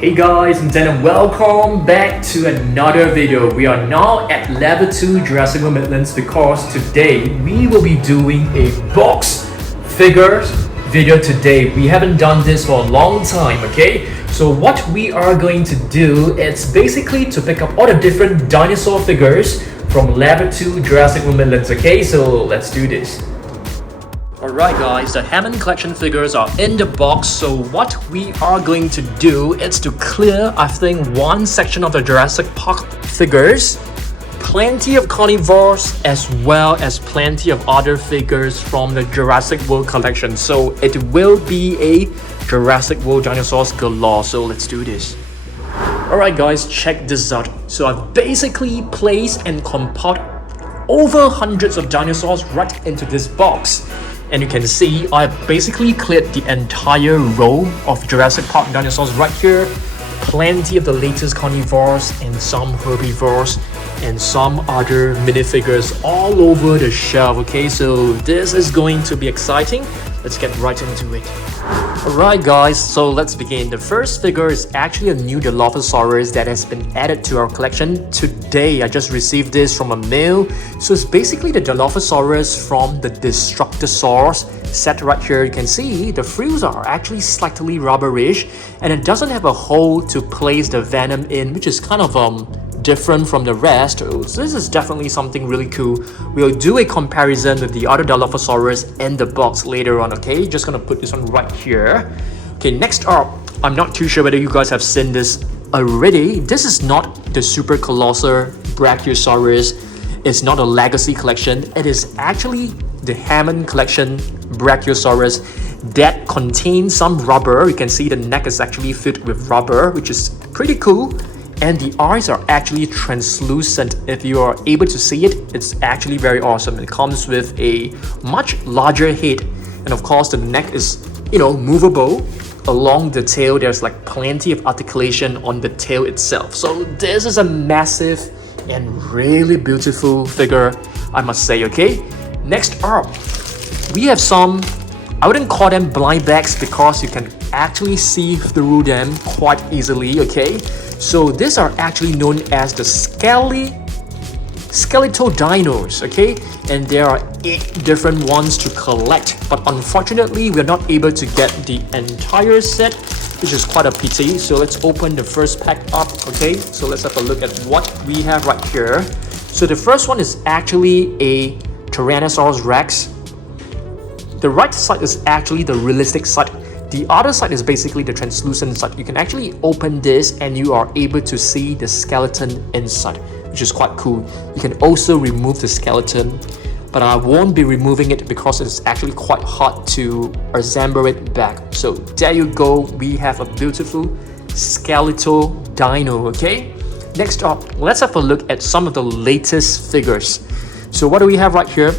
Hey guys, I'm Dan and welcome back to another video. We are now at level 2 Jurassic World Midlands because today we will be doing a box figures video today. We haven't done this for a long time, okay? So what we are going to do is basically to pick up all the different dinosaur figures from level 2 Jurassic World Midlands, okay? So let's do this. Alright guys, the Hammond Collection figures are in the box, so what we are going to do is to clear, I think, one section of the Jurassic Park figures, plenty of carnivores, as well as plenty of other figures from the Jurassic World collection. So it will be a Jurassic World Dinosaurs galore, so let's do this. Alright guys, check this out. So I've basically placed and compiled over hundreds of dinosaurs right into this box. And you can see I basically cleared the entire row of Jurassic Park dinosaurs right here. Plenty of the latest carnivores and some herbivores and some other minifigures all over the shelf, okay? So this is going to be exciting. Let's get right into it. Alright guys, so let's begin. The first figure is actually a new Dilophosaurus that has been added to our collection today. I just received this from a mail. So it's basically the Dilophosaurus from the Destructosaurus set right here. You can see the frills are actually slightly rubberish and it doesn't have a hole to place the venom in, which is kind of different from the rest. So this is definitely something really cool. We'll do a comparison with the other Dilophosaurus in the box later on, okay? Just gonna put this one right here. Okay, next up, I'm not too sure whether you guys have seen this already. This is not the Super Colossal Brachiosaurus. It's not a legacy collection. It is actually the Hammond Collection Brachiosaurus that contains some rubber. You can see the neck is actually filled with rubber, which is pretty cool. And the eyes are actually translucent. If you are able to see it, it's actually very awesome. It comes with a much larger head. And of course, the neck is, movable. Along the tail, there's like plenty of articulation on the tail itself. So this is a massive and really beautiful figure, I must say, okay? Next up, we have some, I wouldn't call them blind bags because you can actually see through them quite easily, okay? So these are actually known as the skeletal dinos, okay? And there are 8 different ones to collect, but unfortunately we're not able to get the entire set, which is quite a pity. So let's open the first pack up, okay? So let's have a look at what we have right here. So the first one is actually a Tyrannosaurus Rex. The right side is actually the realistic side. The other side is basically the translucent side. You can actually open this and you are able to see the skeleton inside, which is quite cool. You can also remove the skeleton, but I won't be removing it because it's actually quite hard to assemble it back. So there you go, we have a beautiful skeletal dino, okay? Next up, let's have a look at some of the latest figures. So what do we have right here?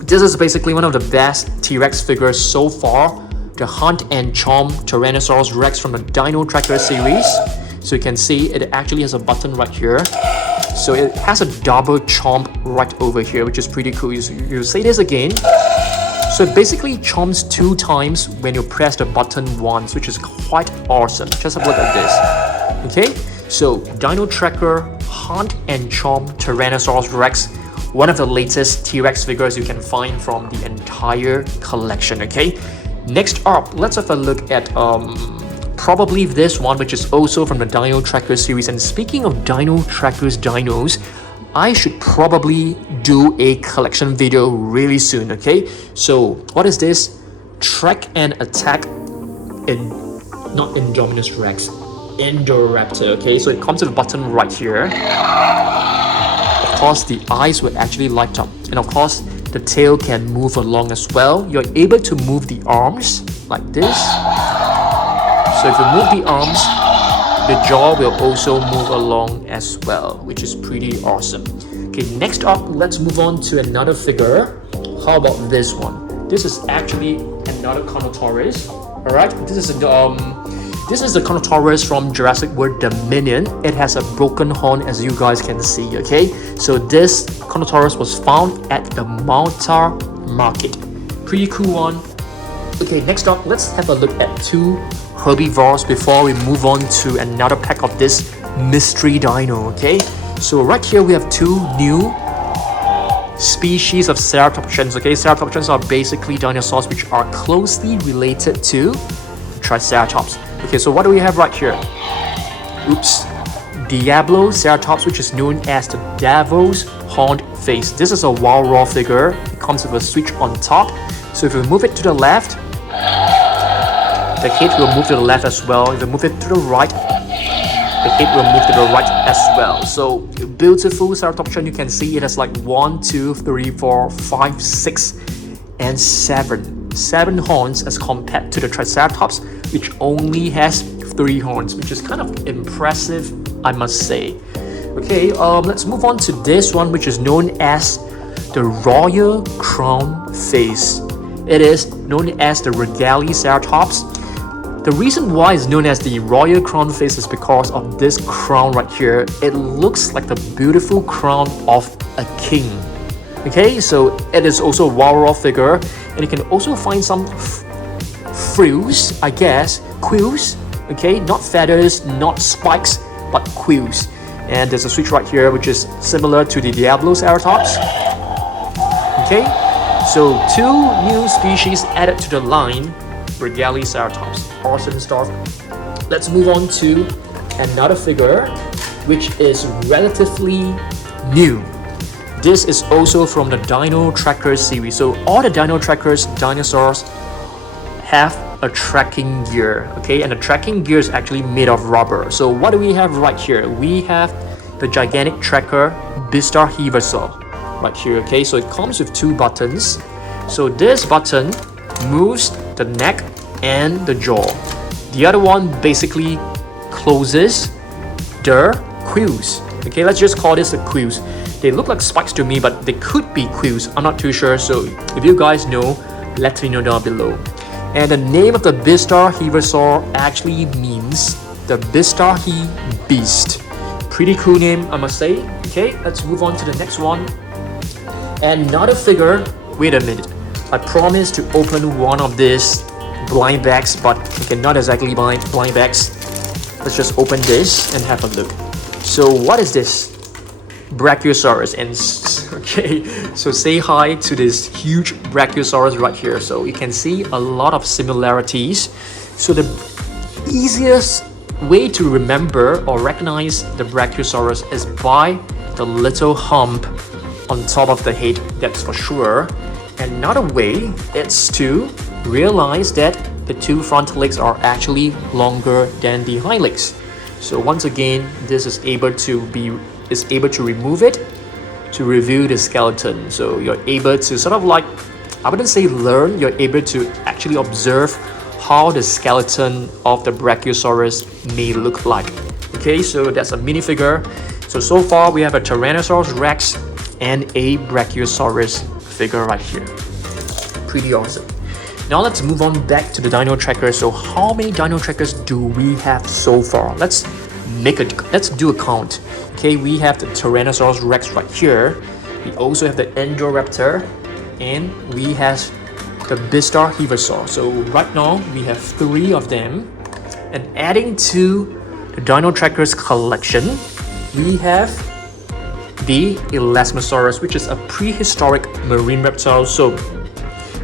This is basically one of the best T-Rex figures so far. The Hunt N Chomp Tyrannosaurus Rex from the Dino Tracker series. So you can see it actually has a button right here. So it has a double chomp right over here, which is pretty cool. You say this again. So it basically chomps 2 times when you press the button once, which is quite awesome. Just have a look at this. Okay, so Dino Tracker Hunt N Chomp Tyrannosaurus Rex, one of the latest T-Rex figures you can find from the entire collection, okay? Next up, let's have a look at probably this one, which is also from the Dino Tracker series. And speaking of Dino Trackers dinos, I should probably do a collection video really soon, okay? So what is this? Track and Attack not Indominus Rex, Indoraptor, okay? So it comes with a button right here. Of course, the eyes will actually light up, and of course the tail can move along as well. You're able to move the arms like this. So if you move the arms, the jaw will also move along as well, which is pretty awesome. Okay, next up, let's move on to another figure. How about this one? This is actually another Carnotaurus. Alright, this is the Carnotaurus from Jurassic World Dominion. It has a broken horn, as you guys can see, okay? So this Carnotaurus was found at the Malta market. Pretty cool one. Okay, next up, let's have a look at 2 herbivores before we move on to another pack of this mystery dino, okay? So right here we have two new species of ceratopsians, okay? Ceratopsians are basically dinosaurs which are closely related to Triceratops. Okay, so what do we have right here? Oops. Diabloceratops, which is known as the Devil's Horned Face. This is a wild raw figure. It comes with a switch on top. So if we move it to the left, the head will move to the left as well. If we move it to the right, the head will move to the right as well. So beautiful ceratopsian. You can see it has like 1, 2, 3, 4, 5, 6, and 7 horns as compared to the Triceratops, which only has 3 horns, which is kind of impressive, I must say. Okay, let's move on to this one, which is known as the Royal Crown Face. It is known as the Regaliceratops. The reason why it's known as the Royal Crown Face is because of this crown right here. It looks like the beautiful crown of a king. Okay, so it is also a wild raw figure, and you can also find some frills, I guess, quills. Okay, not feathers, not spikes, but quills. And there's a switch right here which is similar to the Diabloceratops. Okay, so 2 new species added to the line, Regaliceratops. Awesome stuff. Let's move on to another figure which is relatively new. This is also from the Dino Trackers series. So all the Dino Trackers dinosaurs have a tracking gear, okay, and the tracking gear is actually made of rubber. So what do we have right here? We have the gigantic tracker Bistarhevosaur right here, okay. So it comes with 2 buttons. So this button moves the neck and the jaw. The other one basically closes the quills. Okay, let's just call this the quills. They look like spikes to me, but they could be quills. I'm not too sure. So if you guys know, let me know down below. And the name of the Bistarhevosaur actually means the Bistarhe Beast. Pretty cool name, I must say. Okay, let's move on to the next one. Another figure. Wait a minute. I promised to open one of these blind bags, but okay, not exactly blind bags. Let's just open this and have a look. So what is this? Brachiosaurus. And okay, so say hi to this huge Brachiosaurus right here. So you can see a lot of similarities. So the easiest way to remember or recognize the Brachiosaurus is by the little hump on top of the head, that's for sure. Another way is to realize that the 2 front legs are actually longer than the hind legs. So once again, this is able to remove it to reveal the skeleton. So you're able to sort of like, I wouldn't say learn, you're able to actually observe how the skeleton of the Brachiosaurus may look like. Okay, so that's a minifigure. So far we have a Tyrannosaurus Rex and a Brachiosaurus figure right here. Pretty awesome. Now let's move on back to the Dino Trackers. So how many Dino Trackers do we have so far? Let's do a count. Okay, we have the Tyrannosaurus Rex right here. We also have the Indoraptor, and we have the Bistarhevosaur. So right now we have 3 of them. And adding to the Dino Trackers collection, we have the Elasmosaurus, which is a prehistoric marine reptile. So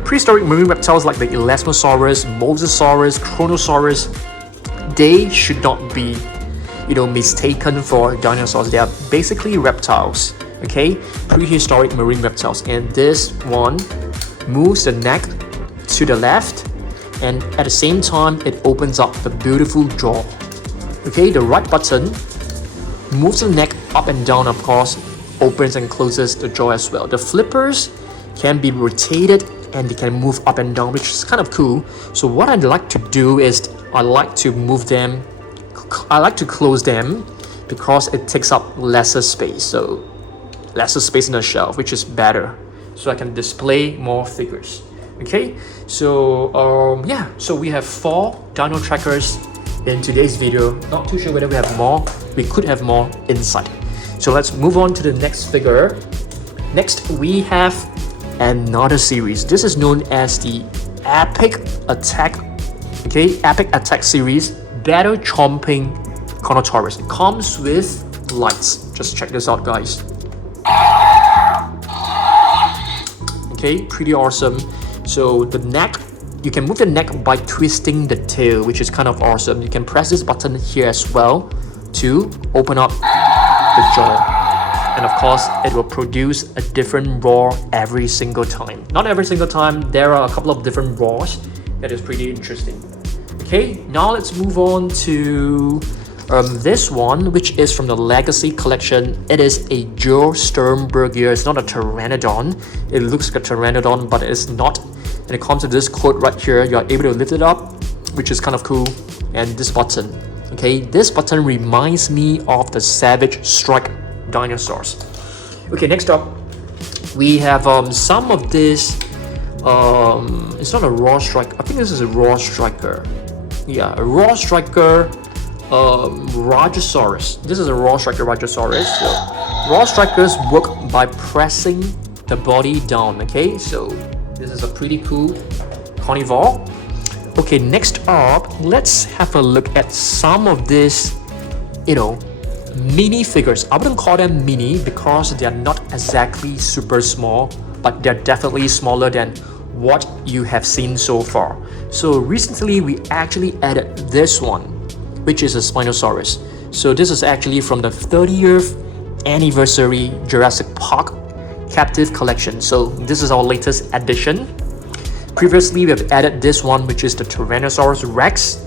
prehistoric marine reptiles like the Elasmosaurus, Mosasaurus, Carnotaurus, they should not be, mistaken for dinosaurs. They are basically reptiles, okay? Prehistoric marine reptiles. And this one moves the neck to the left, and at the same time, it opens up the beautiful jaw. Okay, the right button moves the neck up and down, of course, opens and closes the jaw as well. The flippers can be rotated and they can move up and down, which is kind of cool. So what I'd like to do is I like to close them because it takes up lesser space. So lesser space in the shelf, which is better. So I can display more figures. Okay, so yeah, so we have 4 Dino Trackers in today's video. Not too sure whether we have more. We could have more inside. So let's move on to the next figure. Next, we have another series. This is known as the Epic Attack Okay, Epic Attack Series Battle Chompin Carnotaurus. It comes with lights. Just check this out, guys. Okay, pretty awesome. So the neck, you can move the neck by twisting the tail, which is kind of awesome. You can press this button here as well to open up the jaw. And of course, it will produce a different roar every single time. Not every single time, there are a couple of different roars. That is pretty interesting. Okay, now let's move on to this one, which is from the Legacy Collection. It is a Duostermbergia. It's not a Pteranodon. It looks like a Pteranodon, but it's not. And it comes with this code right here. You are able to lift it up, which is kind of cool. And this button. Okay, this button reminds me of the Savage Strike dinosaurs. Okay, next up, we have some of this. It's not a raw striker. I think this is a raw striker. Yeah, a raw striker Brachiosaurus. This is a raw striker Brachiosaurus. So raw strikers work by pressing the body down. Okay, so this is a pretty cool carnivore. Okay, next up, let's have a look at some of this, mini figures. I wouldn't call them mini because they are not exactly super small, but they're definitely smaller than what you have seen so far. So recently we actually added this one, which is a Spinosaurus. So this is actually from the 30th anniversary Jurassic Park captive collection. So this is our latest addition. Previously we have added this one, which is the Tyrannosaurus Rex,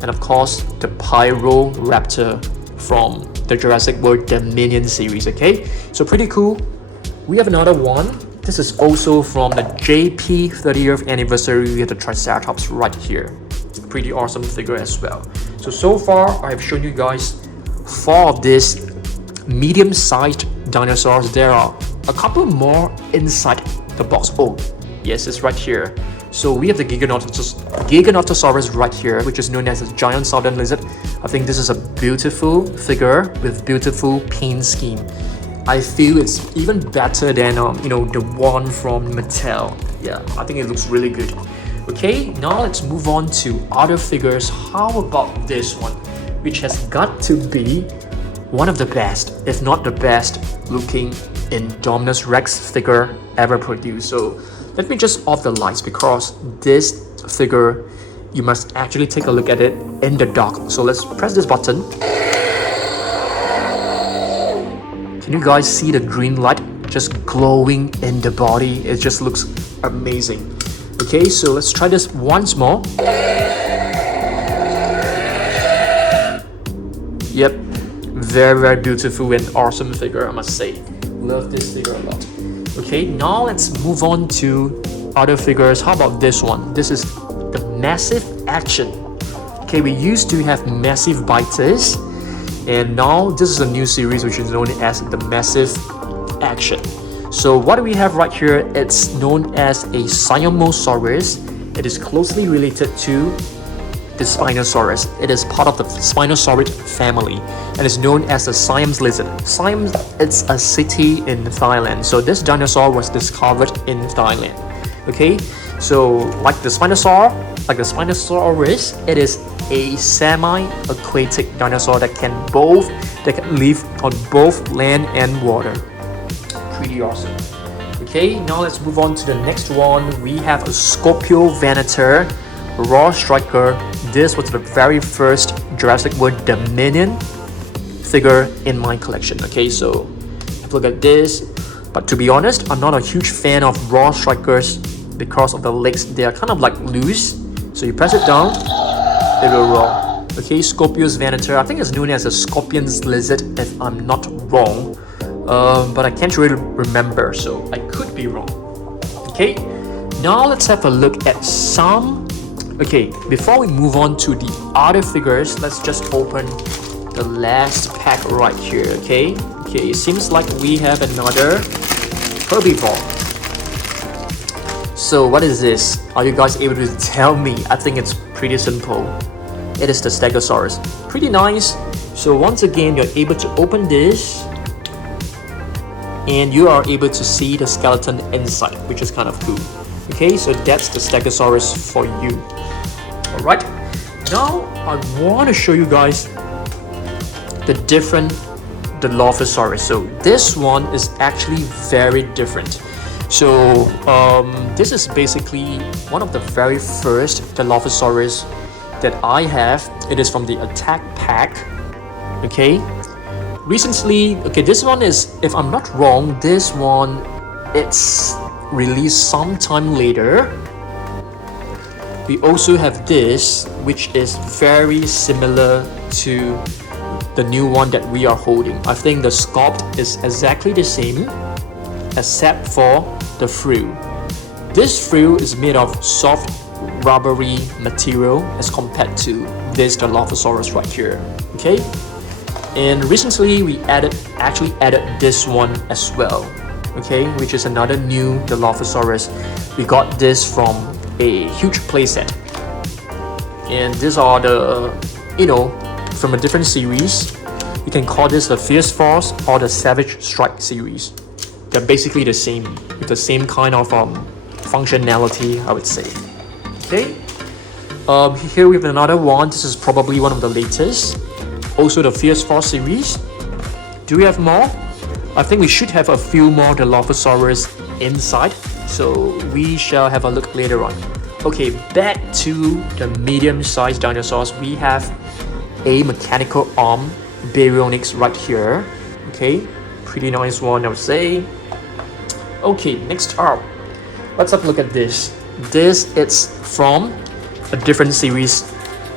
and of course the Pyroraptor from the Jurassic World Dominion series. Okay, so pretty cool. We have another one. This is also from the JP 30th anniversary. We have the Triceratops right here. Pretty awesome figure as well. So far I have shown you guys 4 of these medium-sized dinosaurs. There are a couple more inside the box. Oh yes, it's right here. So we have the Giganotosaurus right here, which is known as a giant southern lizard. I think this is a beautiful figure with beautiful paint scheme. I feel it's even better than the one from Mattel. Yeah, I think it looks really good. Okay, now let's move on to other figures. How about this one, which has got to be one of the best, if not the best looking Indominus Rex figure ever produced. So let me just off the lights because this figure, you must actually take a look at it in the dark. So let's press this button. Can you guys see the green light just glowing in the body? It just looks amazing. Okay, so let's try this once more. Yep, very beautiful and awesome figure, I must say. Love this figure a lot. Okay, now let's move on to other figures. How about this one? This is the Massive Action. Okay, we used to have Massive Biters, and now this is a new series which is known as the Massive Action. So what do we have right here? It's known as a Siamosaurus. It is closely related to the Spinosaurus. It is part of the Spinosaurid family and is known as the Siam's lizard. Siam, it's a city in Thailand. So this dinosaur was discovered in Thailand. Okay, so like the Spinosaurus, it is a semi-aquatic dinosaur that can live on both land and water. Pretty awesome. Okay, now let's move on to the next one. We have a Icthyovenator raw striker. This was the very first Jurassic World Dominion figure in my collection. Okay, so look at this. But to be honest, I'm not a huge fan of raw strikers because of the legs. They are kind of like loose. So you press it down, it will roll. Okay, Icthyovenator. I think it's known as a scorpion's lizard if I'm not wrong. But I can't really remember, so I could be wrong. Okay, now let's have a look at some. Okay, before we move on to the other figures, let's just open the last pack right here. Okay, it seems like we have another herbivore. So what is this? Are you guys able to tell me? I think it's pretty simple. It is the Stegosaurus. Pretty nice. So once again, you're able to open this and you are able to see the skeleton inside, which is kind of cool. Okay, so that's the Stegosaurus for you. Alright, Now I want to show you guys the different Dilophosaurus. So this one is actually very different. So this is basically one of the very first Dilophosaurus that I have. It is from the Attack pack. Okay, recently, okay, this one is, if I'm not wrong, this one it's released sometime later. We also have this, which is very similar to the new one that we are holding. I think the sculpt is exactly the same except for the frill. This frill is made of soft rubbery material as compared to this Dilophosaurus right here. Okay, and recently we actually added this one as well. Okay, which is another new Dilophosaurus. We got this from a huge playset, and these are the, from a different series. You can call this the Fierce Force or the Savage Strike series. They're basically the same, with the same kind of functionality, I would say. Okay, here we have another one. This is probably one of the latest, also the Fierce Force series. Do we have more? I think we should have a few more Dilophosaurus inside, so we shall have a look later on. Okay, back to the medium-sized dinosaurs. We have a mechanical arm Baryonyx right here. Okay, pretty nice one, I would say. Okay, next up, let's have a look at this. This is from a different series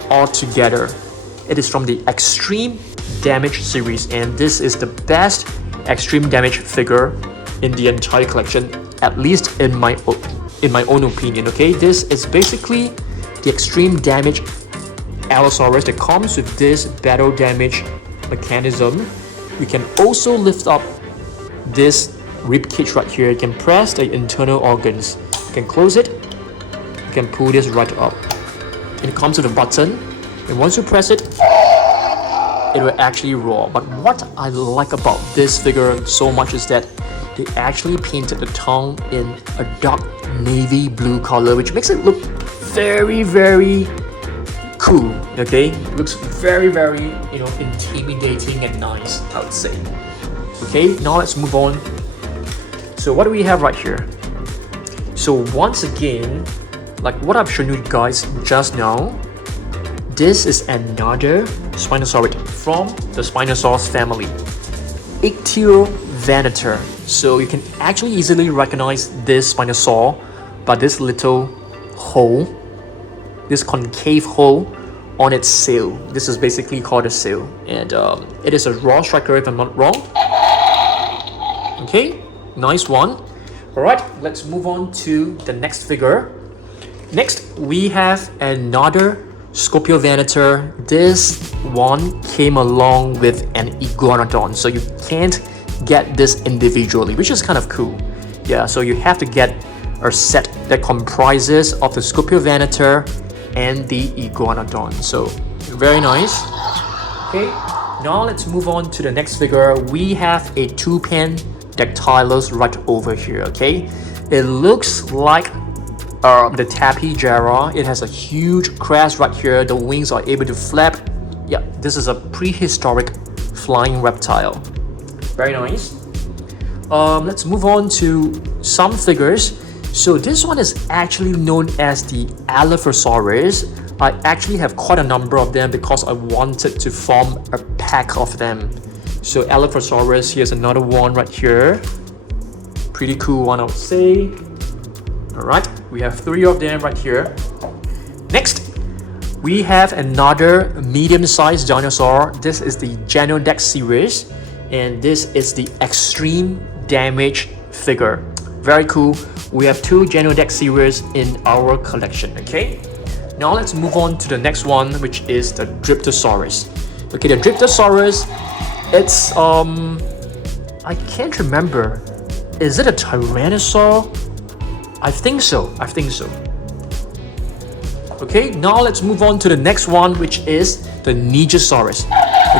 altogether. It is from the Extreme Damage series, and this is the best extreme damage figure in the entire collection, at least in my own opinion. Okay, this is basically the extreme damage Allosaurus that comes with this battle damage mechanism. You can also lift up this rib cage right here. You can press the internal organs. You can close it. You can pull this right up. It comes with a button, and once you press it, it will actually roar. But what I like about this figure so much is that they actually painted the tongue in a dark navy blue color, which makes it look very, very cool. Okay, it looks very, very, intimidating and nice, I would say. Okay, now let's move on. So what do we have right here? So once again, like what I've shown you guys just now, this is another Spinosaurid from the Spinosaurus family, Icthyovenator. So you can actually easily recognize this Spinosaur by this little hole, this concave hole on its sail. This is basically called a sail, and it is a raw striker if I'm not wrong. Okay, nice one. Alright, let's move on to the next figure. Next, we have another Scorpiovenator. This one came along with an Iguanodon, so you can't get this individually, which is kind of cool. Yeah, so you have to get a set that comprises of the Scorpiovenator and the Iguanodon. So very nice. Okay, now let's move on to the next figure. We have a Toupan Dactylus right over here. Okay, it looks like the Tapejara. It has a huge crest right here. The wings are able to flap. Yeah, this is a prehistoric flying reptile. Very nice. Let's move on to some figures. So this one is actually known as the Allosaurus. I actually have quite a number of them because I wanted to form a pack of them. So Allosaurus, here's another one right here. Pretty cool one, I would say. Alright, we have 3 of them right here. Next, we have another medium-sized dinosaur. This is the Genodex series, and this is the Extreme Damage figure. Very cool. We have 2 Genodex series in our collection. Okay, now let's move on to the next one, which is the Dryptosaurus. Okay, the Dryptosaurus, it's I can't remember. Is it a Tyrannosaur? I think so. Okay, now let's move on to the next one, which is the Nigersaurus.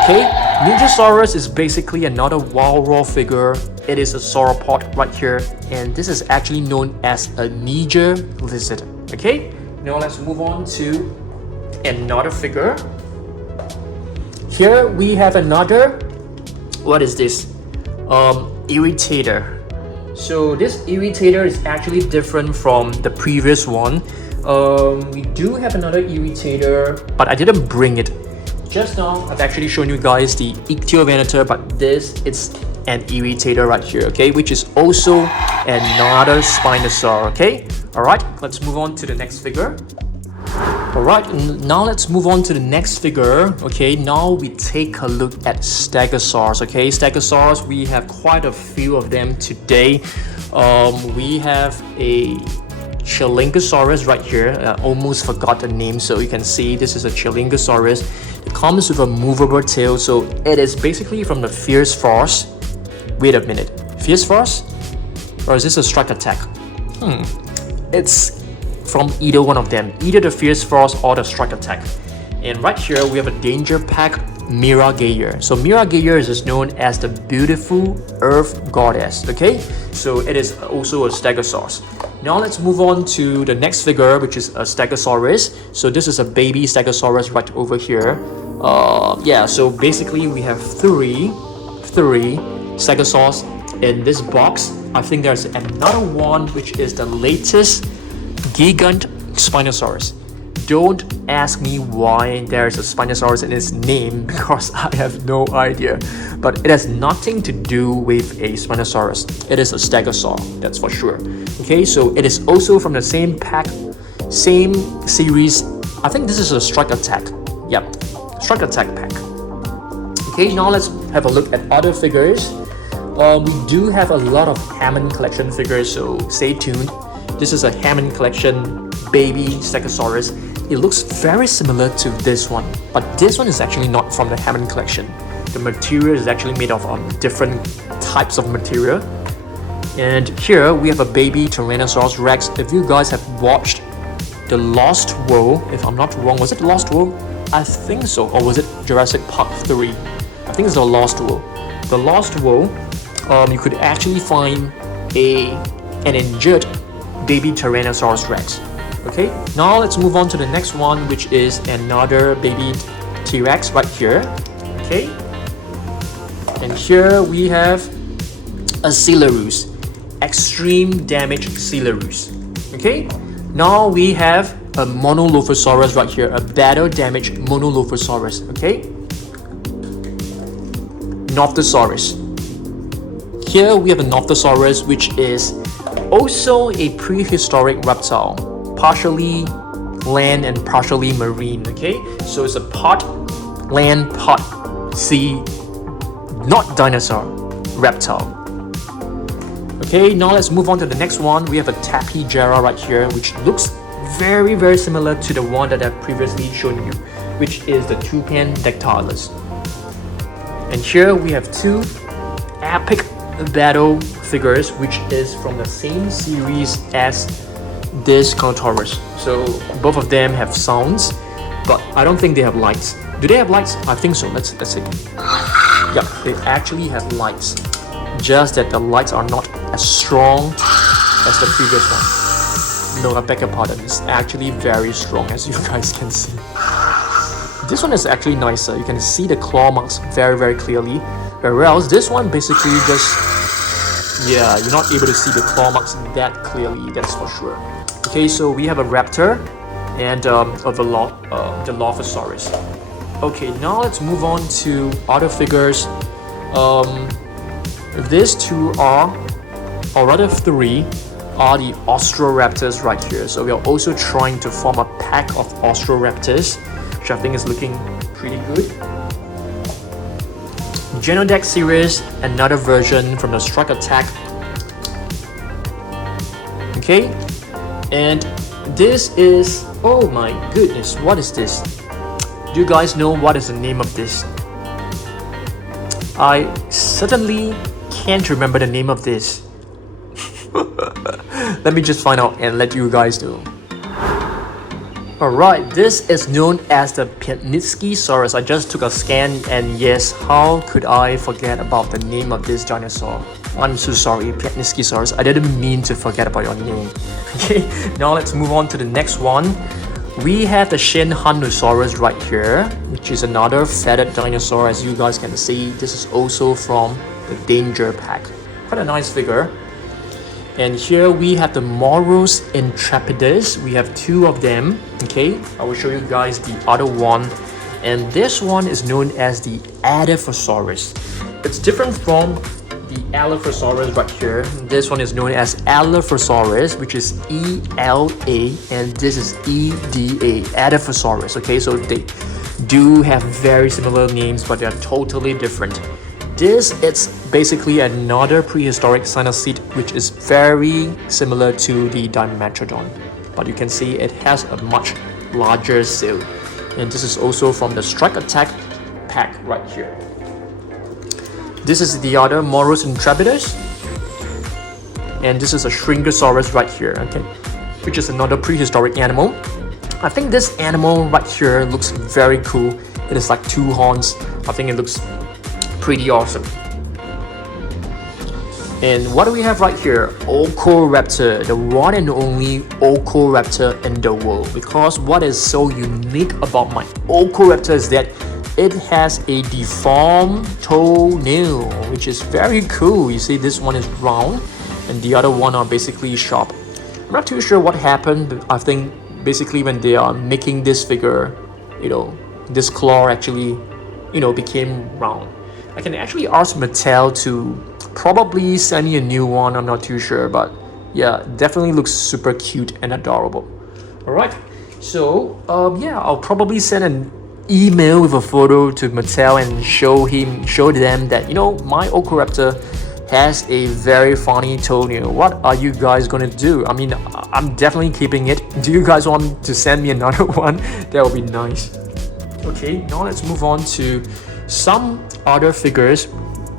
Okay, Nigersaurus is basically another wild raw figure. It is a sauropod right here, and this is actually known as a Niger lizard. Okay, now let's move on to another figure. Here we have another, what is this? Irritator. So this Irritator is actually different from the previous one. We do have another Irritator, but I didn't bring it. Just now, I've actually shown you guys the Icthyovenator, but this is an Irritator right here, okay? Which is also another Spinosaur, okay? Alright, let's move on to the next figure. Alright, now let's move on to the next figure. Okay, now we take a look at Stegosaurs. Okay, Stegosaurs, we have quite a few of them today. We have a Chilingosaurus right here. I almost forgot the name, so you can see this is a Chilingosaurus. It comes with a movable tail, so it is basically from the Fierce Force. Wait a minute, Fierce Force? Or is this a Strike Attack? It's from either one of them, either the Fierce Force or the Strike Attack. And right here we have a Danger Pack Miragayer. So Miragayer is known as the beautiful Earth Goddess, okay? So it is also a Stegosaurus. Now let's move on to the next figure, which is a Stegosaurus. So this is a baby Stegosaurus right over here. Yeah, so basically we have three Stegosaurs in this box. I think there's another one which is the latest Gigant Spinosaurus. Don't ask me why there's a Spinosaurus in its name, because I have no idea. But it has nothing to do with a Spinosaurus. It is a Stegosaur, that's for sure. Okay, so it is also from the same pack, same series. I think this is a Strike Attack. Yep, Strike Attack pack. Okay, now let's have a look at other figures. We do have a lot of Hammond Collection figures, so stay tuned. This is a Hammond Collection baby Stegosaurus. It looks very similar to this one, but this one is actually not from the Hammond Collection. The material is actually made of different types of material. And here we have a baby Tyrannosaurus Rex. If you guys have watched The Lost World, if I'm not wrong, was it Lost World? I think so, or was it Jurassic Park 3? I think it's The Lost World. The Lost World, you could actually find an injured baby Tyrannosaurus Rex. Okay, now let's move on to the next one, which is another baby T-Rex right here. Okay, and here we have a Coelosaurus, extreme damage Coelosaurus. Okay, now we have a Monolophosaurus right here, a battle damage Monolophosaurus. Okay, Nothosaurus. Here we have a Nothosaurus, which is also a prehistoric reptile, partially land and partially marine. Okay, so it's a part land, part sea, not dinosaur, reptile. Okay, now let's move on to the next one. We have a Tapejara right here, which looks very similar to the one that I've previously shown you, which is the Toucan Dactylus. And here we have two epic battle figures, which is from the same series as this Carnotaurus. So both of them have sounds, but I don't think they have lights. Do they have lights? I think so. Let's see. Yeah, they actually have lights. Just that the lights are not as strong as the previous one. No, I beg your pardon. It's actually very strong, as you guys can see. This one is actually nicer. You can see the claw marks very clearly. Whereas this one basically just, yeah, you're not able to see the claw marks that clearly, that's for sure. Okay, so we have a raptor and the Dilophosaurus. Okay, now let's move on to other figures. These two are, or rather three, are the Austroraptors right here. So we are also trying to form a pack of Austroraptors, which I think is looking pretty good. Genodex series, another version from the Strike Attack. Okay, and this is, oh my goodness, what is this? Do you guys know what is the name of this? I certainly can't remember the name of this. Let me just find out and let you guys know. Alright, this is known as the Piatnitskysaurus. I just took a scan, and yes, how could I forget about the name of this dinosaur? I'm so sorry, Piatnitskysaurus. I didn't mean to forget about your name. Okay, now let's move on to the next one. We have the Huntosaurus right here, which is another feathered dinosaur. As you guys can see, this is also from the Danger Pack. Quite a nice figure. And here we have the Moros Intrepidus. We have two of them. Okay, I will show you guys the other one. And this one is known as the Edaphosaurus. It's different from the Allosaurus right here. This one is known as Allosaurus, which is ELA, and this is EDA, Edaphosaurus. Okay, so they do have very similar names, but they're totally different. This is basically another prehistoric cynosete, which is very similar to the Dimetrodon, but you can see it has a much larger sail. And this is also from the Strike Attack pack right here. This is the other Moros Intrepidus, and this is a Shrinkosaurus right here, okay, which is another prehistoric animal. I think this animal right here looks very cool. It is like two horns. I think it looks pretty awesome. And what do we have right here? Ocoraptor, the one and only Ocoraptor in the world. Because what is so unique about my Ocoraptor is that it has a deformed toenail, which is very cool. You see, this one is round and the other one are basically sharp. I'm not too sure what happened, but I think basically when they are making this figure, you know, this claw actually, you know, became round. I can actually ask Mattel to probably send me a new one. I'm not too sure, but yeah, definitely looks super cute and adorable. All right, so yeah, I'll probably send an email with a photo to Mattel and show them that, you know, my Ocoraptor has a very funny toenail. What are you guys gonna do? I mean, I'm definitely keeping it. Do you guys want to send me another one? That would be nice. Okay, now let's move on to some other figures.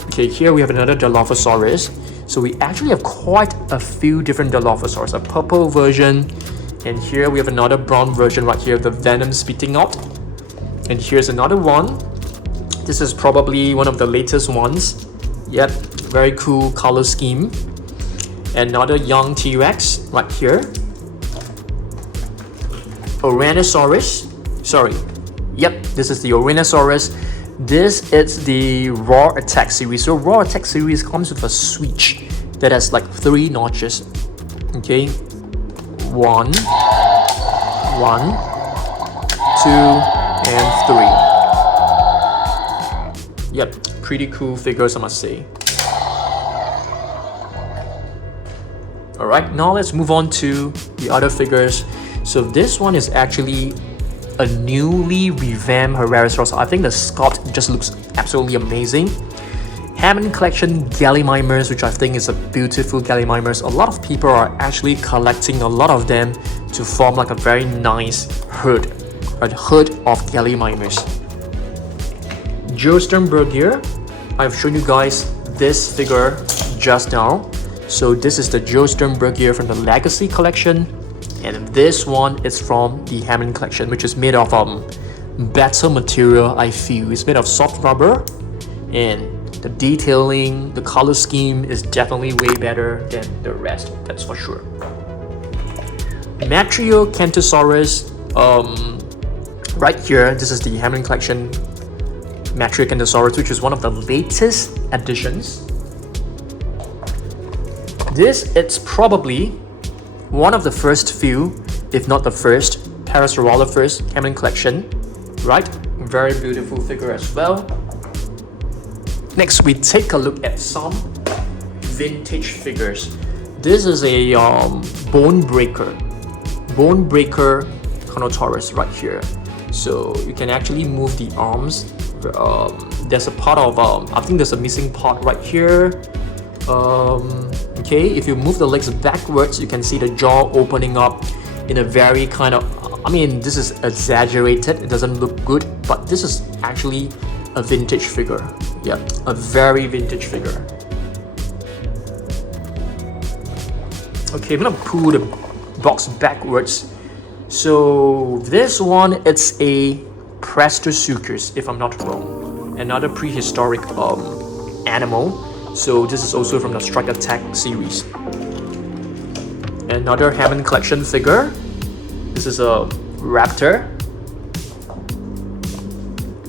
Okay, here we have another Dilophosaurus. So we actually have quite a few different Dilophosaurus. A purple version, and here we have another brown version right here, the venom spitting out. And here's another one. This is probably one of the latest ones. Yep, very cool color scheme. Another young T-Rex right here. Oranosaurus. Sorry. Yep, this is the Oranosaurus. This is the Raw Attack series. So Raw Attack series comes with a switch that has like 3 notches. Okay, 1, 2, and 3. Yep, pretty cool figures, I must say. Alright, now let's move on to the other figures. So this one is actually a newly revamped Herrerasaurus. I think the sculpt just looks absolutely amazing. Hammond Collection Gallimimus, which I think is a beautiful Gallimimus. A lot of people are actually collecting a lot of them to form like a very nice herd of Gallimimus. Joestembergia, I've shown you guys this figure just now. So this is the Joestembergia from the Legacy Collection, and this one is from the Hammond Collection, which is made of better material. I feel it's made of soft rubber, and the detailing, the color scheme is definitely way better than the rest, that's for sure. Matriocantosaurus, right here, this is the Hammond Collection Matriocantosaurus, which is one of the latest additions. This is probably one of the first few, if not the first, Parasaurolophus Hammond Collection, right? Very beautiful figure as well. Next, we take a look at some vintage figures. This is a Bone Breaker Carnotaurus right here. So you can actually move the arms. There's a part of, I think there's a missing part right here. Okay, if you move the legs backwards, you can see the jaw opening up in a very kind of, I mean, this is exaggerated, it doesn't look good, but this is actually a vintage figure. Yeah, a very vintage figure. Okay, I'm gonna pull the box backwards. So this one, it's a Prestosuchus, if I'm not wrong. Another prehistoric animal. So this is also from the Strike Attack series. Another Hammond Collection figure. This is a Raptor.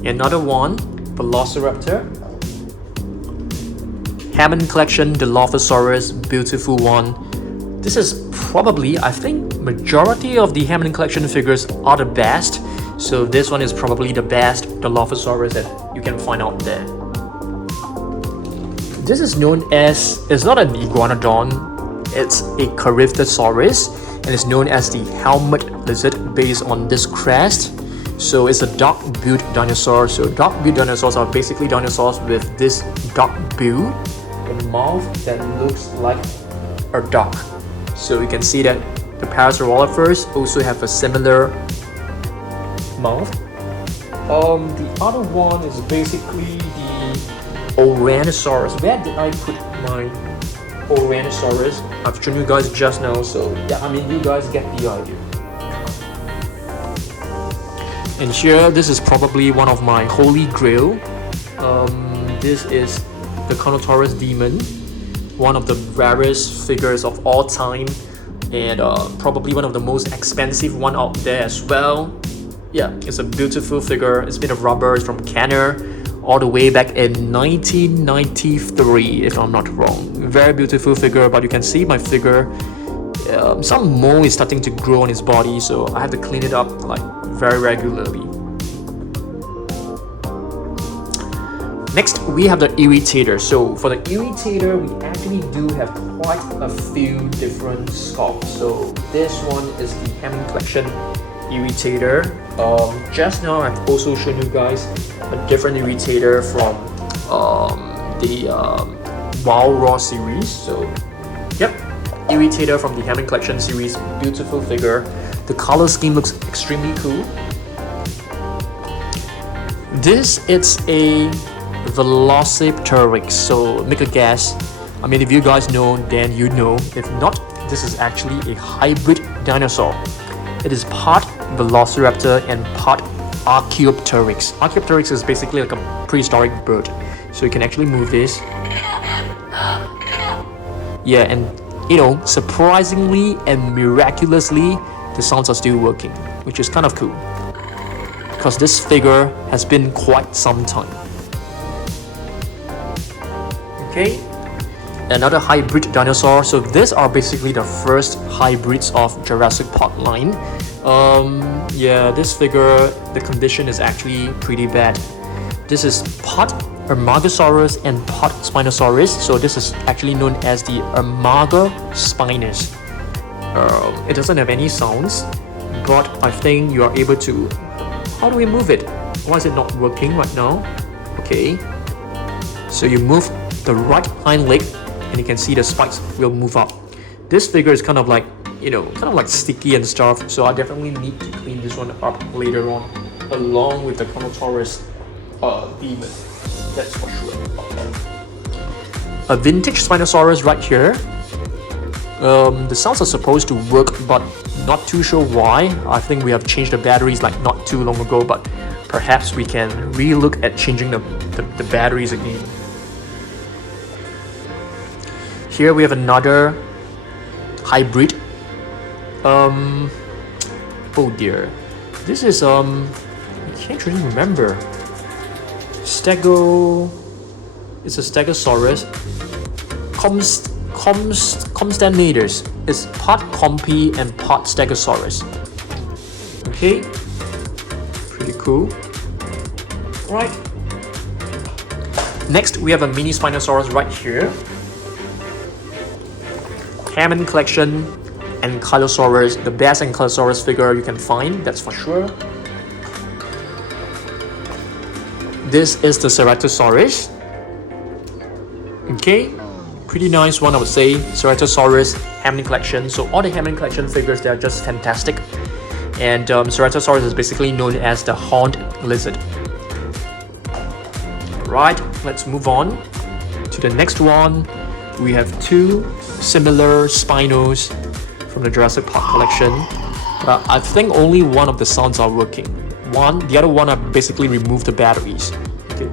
Another one, Velociraptor. Hammond Collection Dilophosaurus, beautiful one. This is probably, I think, majority of the Hammond Collection figures are the best. So this one is probably the best Dilophosaurus that you can find out there. This is known as, it's not an iguanodon, it's a Caryptosaurus, and it's known as the helmet lizard based on this crest. So it's a dark-billed dinosaur. So dark-billed dinosaurs are basically dinosaurs with this dark bill, a mouth that looks like a duck. So you can see that the Parasaurolophers also have a similar mouth. The other one is basically the Ouranosaurus. Where did I put my Ouranosaurus? I've shown you guys just now, so yeah, I mean, you guys get the idea. And here, this is probably one of my holy grail. This is the Carnotaurus Demon, one of the rarest figures of all time, and probably one of the most expensive one out there as well. Yeah, it's a beautiful figure. It's made of rubber. It's from Kenner, all the way back in 1993, if I'm not wrong. Very beautiful figure, but you can see my figure, some mold is starting to grow on his body, so I have to clean it up like very regularly. Next, we have the Irritator. So for the Irritator, we actually do have quite a few different sculpts. So this one is the Hammond Collection Irritator. Just now, I've also shown you guys a different Irritator from the Wild Raw series. So, yep, Irritator from the Hammond Collection series. Beautiful figure. The color scheme looks extremely cool. This is a Velociraptor. So make a guess. I mean, if you guys know, then you know. If not, this is actually a hybrid dinosaur. It is part Velociraptor and part Archaeopteryx. Archaeopteryx is basically like a prehistoric bird. So you can actually move this. Yeah, and you know, surprisingly and miraculously, the sounds are still working, which is kind of cool. Because this figure has been quite some time. Okay, another hybrid dinosaur. So these are basically the first hybrids of Jurassic Park line. Yeah, this figure, the condition is actually pretty bad. This is part Ermagosaurus and part Spinosaurus. So this is actually known as the Ermagospinus. It doesn't have any sounds, but I think you are able to. How do we move it? Why is it not working right now? Okay, so you move the right hind leg and you can see the spikes will move up. This figure is kind of like, you know, kind of like sticky and stuff, so I definitely need to clean this one up later on, along with the Carnotaurus Demon. That's for sure. A vintage Spinosaurus right here. The sounds are supposed to work, but not too sure why. I think we have changed the batteries like not too long ago, but perhaps we can re-look at changing the batteries again. Here we have another hybrid. Oh dear. This is I can't really remember. It's a Stegosaurus. Constanators. It's part Compy and part Stegosaurus. Okay, pretty cool. Right. Next, we have a mini Spinosaurus right here. Hammond Collection and Colosaurus, the best Ankylosaurus figure you can find, that's for sure. This is the Ceratosaurus. Okay, pretty nice one, I would say. Ceratosaurus, Hammond Collection. So all the Hammond Collection figures, they are just fantastic. And Ceratosaurus is basically known as the horned lizard. Right, let's move on to the next one. We have two similar Spinos from the Jurassic Park collection. I think only one of the sounds are working. The other one I basically removed the batteries. Okay.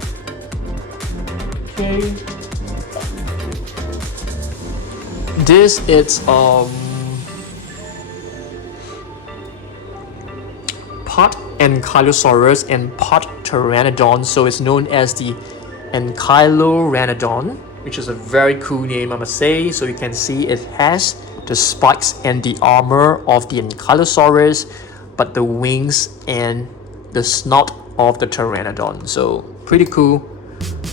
This is part Ankylosaurus and part Pteranodon, so it's known as the Ankyloranodon, which is a very cool name, I must say. So you can see it has the spikes and the armor of the Ankylosaurus, but the wings and the snout of the Pteranodon. So pretty cool.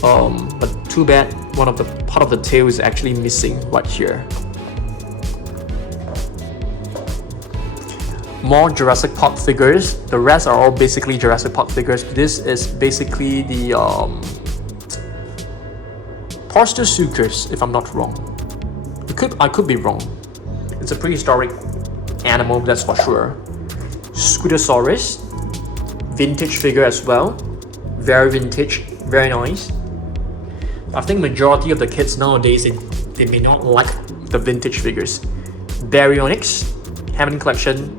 But too bad one of the part of the tail is actually missing right here. More Jurassic Park figures. The rest are all basically Jurassic Park figures. This is basically the Parstosuchus, if I'm not wrong. I could be wrong. It's a prehistoric animal, that's for sure. Scutosaurus, vintage figure as well. Very vintage, very nice. I think majority of the kids nowadays, they may not like the vintage figures. Baryonyx, Hammond Collection,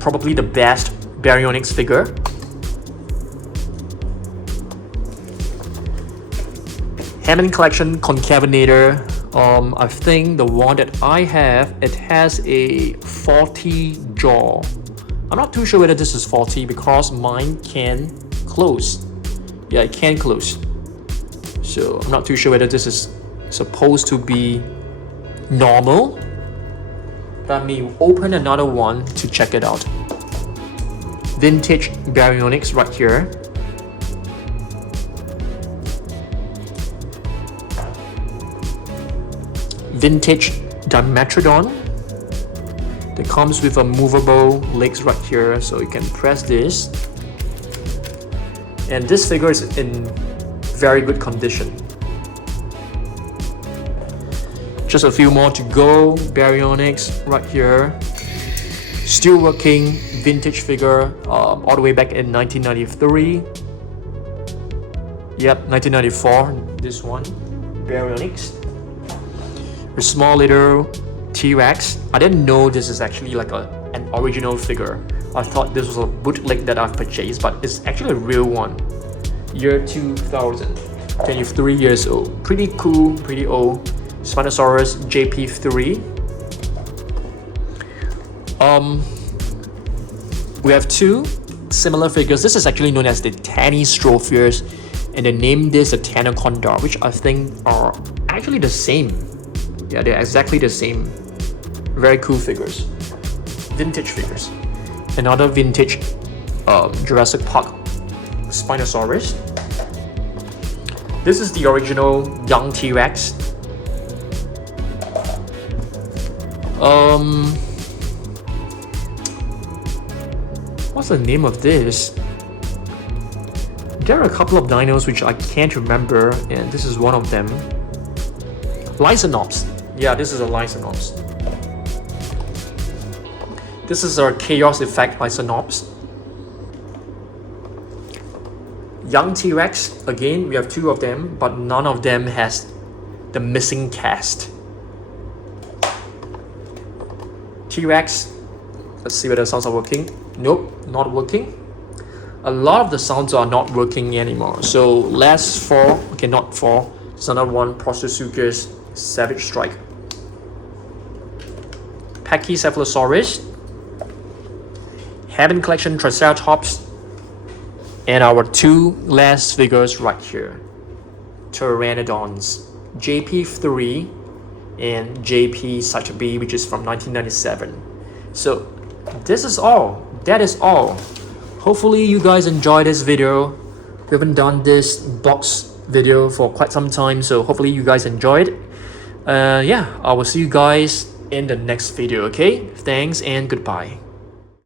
probably the best Baryonyx figure. Hammond Collection Concavenator. I think the one that I have, it has a faulty jaw. I'm not too sure whether this is faulty because mine can close. Yeah, it can close. So I'm not too sure whether this is supposed to be normal. Let me open another one to check it out. Vintage Baryonyx right here. Vintage Dimetrodon. That comes with a movable legs right here, so you can press this. And this figure is in very good condition. Just a few more to go. Baryonyx right here. Still working vintage figure all the way back in 1993. Yep, 1994. This one. Baryonyx. A small little T-Rex. I didn't know this is actually like an original figure. I thought this was a bootleg that I've purchased, but it's actually a real one. Year 2000. 23 years old. Pretty cool, pretty old. Spinosaurus JP3. We have two similar figures. This is actually known as the Tanystropheus, and they named this a Tanacondor, which I think are actually the same. Yeah, they're exactly the same. Very cool figures. Vintage figures. Another vintage Jurassic Park Spinosaurus. This is the original young T-Rex. What's the name of this? There are a couple of dinos which I can't remember, and this is one of them. Lysonops. Yeah, this is a Lysonops. This is our Chaos Effect Lysonops. Young T-Rex. Again, we have two of them, but none of them has the missing cast. T-Rex. Let's see whether the sounds are working. Nope, not working. A lot of the sounds are not working anymore. So last four, okay, not four. There's another one, Parstosuchus Savage Strike. Pachycephalosaurus. Hammond Collection Triceratops. And our two last figures right here. Pteranodons. JP3 and JP Site B, which is from 1997. So this is all. That is all. Hopefully you guys enjoyed this video. We haven't done this box video for quite some time, so hopefully you guys enjoyed. Yeah, I will see you guys in the next video, okay? Thanks and goodbye.